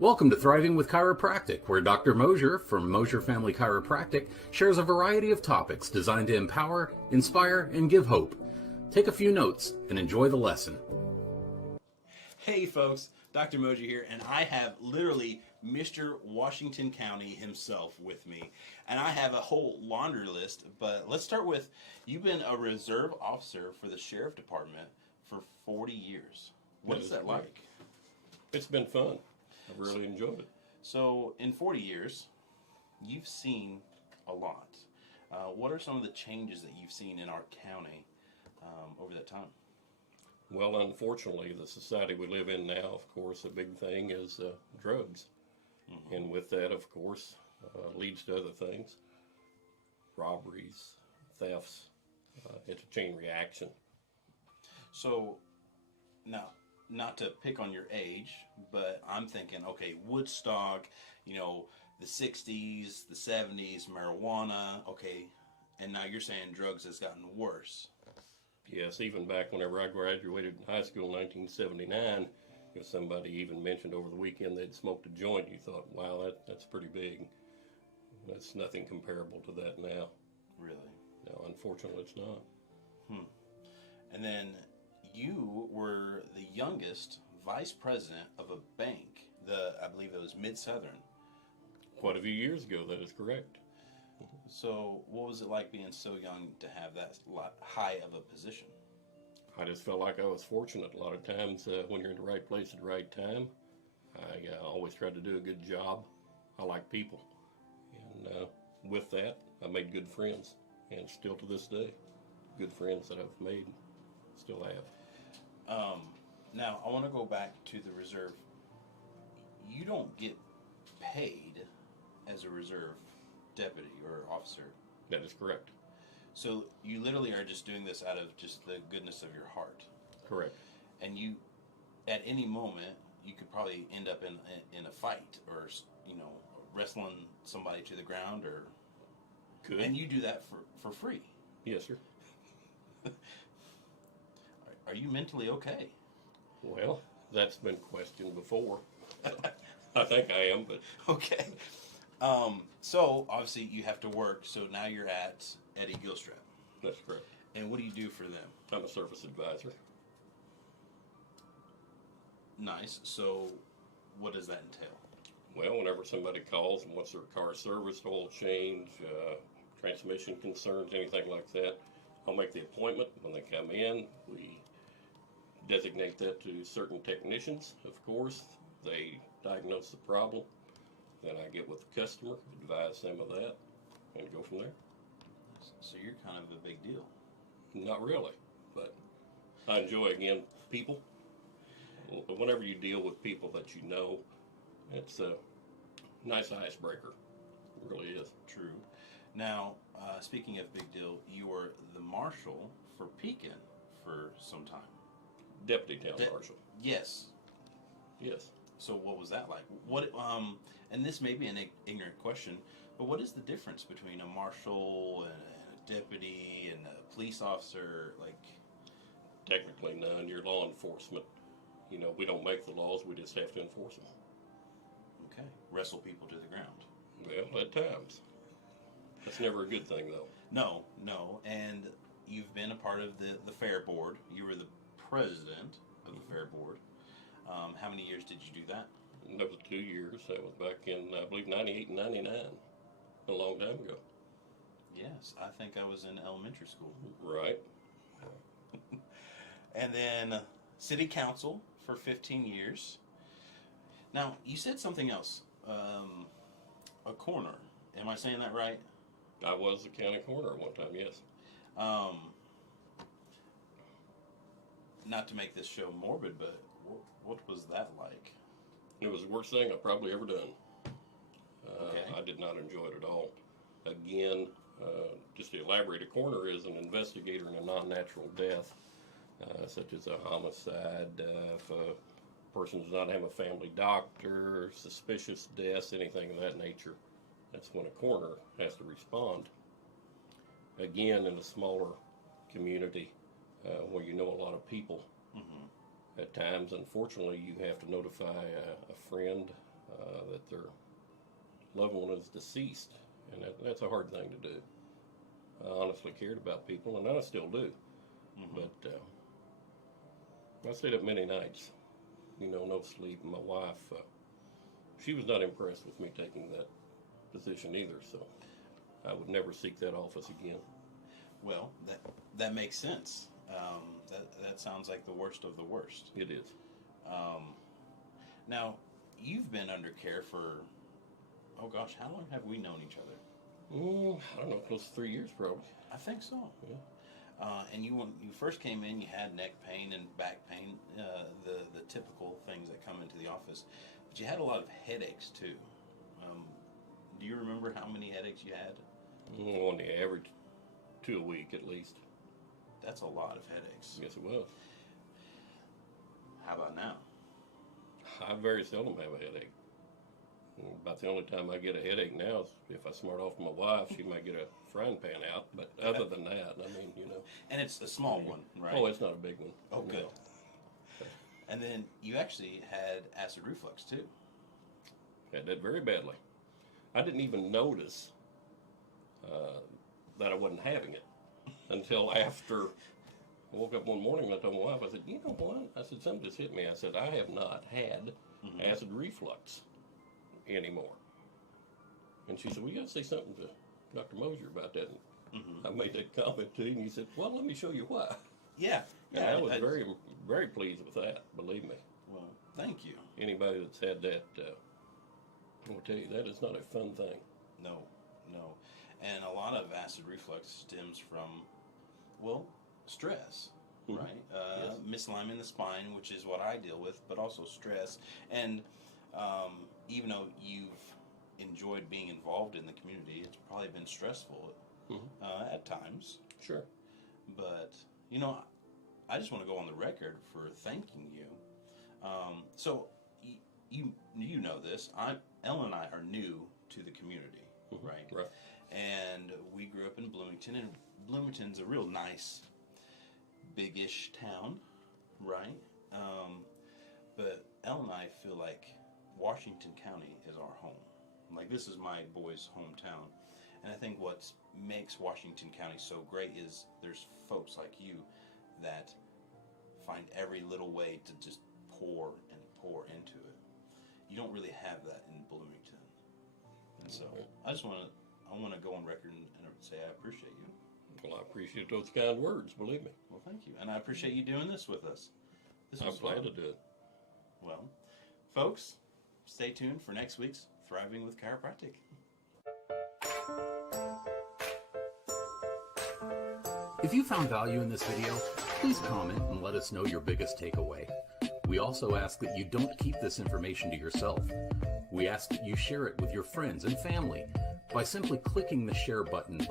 Welcome to Thriving with Chiropractic, where Dr. Mosier from Mosier Family Chiropractic shares a variety of topics designed to empower, inspire, and give hope. Take a few notes and enjoy the lesson. Hey folks, Dr. Mosier here, and I have literally Mr. Washington County himself with me. And I have a whole laundry list, but let's start with, you've been a reserve officer for the Sheriff Department for 40 years. What is that like? It's been fun. I've really enjoyed it. So in 40 years, you've seen a lot. What are some of the changes that you've seen in our county over that time? Well, unfortunately, the society we live in now, of course, a big thing is drugs. Mm-hmm. And with that, of course, leads to other things. Robberies, thefts. It's a chain reaction. So, now, not to pick on your age, but I'm thinking, okay, Woodstock, the 60s, the 70s, marijuana, okay, and now you're saying drugs has gotten worse. Yes, even back whenever I graduated high school in 1979, if somebody even mentioned over the weekend they'd smoked a joint, you thought, wow, that's pretty big. That's nothing comparable to that now. Really? No, unfortunately it's not. And then you were the youngest vice president of a bank, I believe it was Mid-Southern. Quite a few years ago, that is correct. So what was it like being so young to have that high of a position? I just felt like I was fortunate. A lot of times when you're in the right place at the right time, I always tried to do a good job. I like people. And with that, I made good friends. And still to this day, good friends that I've made, still have. Now, I want to go back to the reserve. You don't get paid as a reserve deputy or officer. That is correct. So you literally are just doing this out of just the goodness of your heart. Correct. And you, at any moment, you could probably end up in a fight or, wrestling somebody to the ground or... Could. And you do that for free. Yes, sir. Are you mentally okay? Well, that's been questioned before. I think I am, but... Okay. So, obviously, you have to work, so now you're at Eddie Gilstrap. That's correct. And what do you do for them? I'm a service advisor. Nice. So, what does that entail? Well, whenever somebody calls and wants their car serviced, oil change, transmission concerns, anything like that, I'll make the appointment. When they come in, we designate that to certain technicians, of course. They diagnose the problem. Then I get with the customer, advise them of that, and go from there. So you're kind of a big deal. Not really, but I enjoy, again, people. Whenever you deal with people that you know, it's a nice icebreaker. It really is. True. Now, speaking of big deal, you were the marshal for Pekin for some time. Deputy town marshal. Yes. Yes. So what was that like? What? And this may be an ignorant question, but what is the difference between a marshal and a deputy and a police officer? Like, technically none. You're law enforcement. We don't make the laws. We just have to enforce them. Okay. Wrestle people to the ground. Well, at times. That's never a good thing, though. No. And you've been a part of the fair board. You were the president of the fair board. How many years did you do that? That was 2 years. That was back in, I believe, 98 and 99. A long time ago. Yes, I think I was in elementary school. Right. And then city council for 15 years. Now, you said something else. A coroner. Am I saying that right? I was the county coroner at one time, yes. Not to make this show morbid, but what was that like? It was the worst thing I've probably ever done. Okay. I did not enjoy it at all. Again, just to elaborate, a coroner is an investigator in a non-natural death, such as a homicide, if a person does not have a family doctor, suspicious deaths, anything of that nature. That's when a coroner has to respond. Again, in a smaller community where you know a lot of people, at times, unfortunately, you have to notify a friend, that their loved one is deceased, and that's a hard thing to do. I honestly cared about people, and I still do. But I stayed up many nights, no sleep. And my wife, she was not impressed with me taking that position either, so I would never seek that office again. Well, that makes sense. That sounds like the worst of the worst. It is. Now, you've been under care for, oh gosh, how long have we known each other? I don't know, close to 3 years probably. I think so. Yeah. And when you first came in, you had neck pain and back pain, the typical things that come into the office. But you had a lot of headaches too. Do you remember how many headaches you had? On the average, 2 a week at least. That's a lot of headaches. Yes, it was. How about now? I very seldom have a headache. About the only time I get a headache now is if I smart off my wife. She might get a frying pan out, but other than that, I mean, And it's a small one, right? Oh, it's not a big one. Oh, good. No. And then you actually had acid reflux too. Had that very badly. I didn't even notice that I wasn't having it until after I woke up one morning and I told my wife, I said, you know what? I said, something just hit me. I said, I have not had acid reflux anymore. And she said, well, you got to say something to Dr. Mosier about that. And I made that comment to him, and he said, well, let me show you why. Yeah. And I was very, very pleased with that, believe me. Well, thank you. Anybody that's had that, I will tell you, that is not a fun thing. No. And a lot of acid reflux stems from, well, stress, right? Yes. Misalignment in the spine, which is what I deal with, but also stress. And even though you've enjoyed being involved in the community, it's probably been stressful at times. Sure. But, I just want to go on the record for thanking you. So, you know this. Ellen and I are new to the community, right? Right. And we grew up in Bloomington, and Bloomington's a real nice, big-ish town, right? But Ellen and I feel like Washington County is our home. Like, this is my boy's hometown. And I think what makes Washington County so great is there's folks like you that find every little way to just pour into it. You don't really have that in Bloomington. And so I want to go on record and say I appreciate you. Well, I appreciate those kind words, believe me. Well, thank you. And I appreciate you doing this with us. This was I'm glad fun. to do it. Well, folks, stay tuned for next week's Thriving with Chiropractic. If you found value in this video, please comment and let us know your biggest takeaway. We also ask that you don't keep this information to yourself. We ask that you share it with your friends and family by simply clicking the share button below.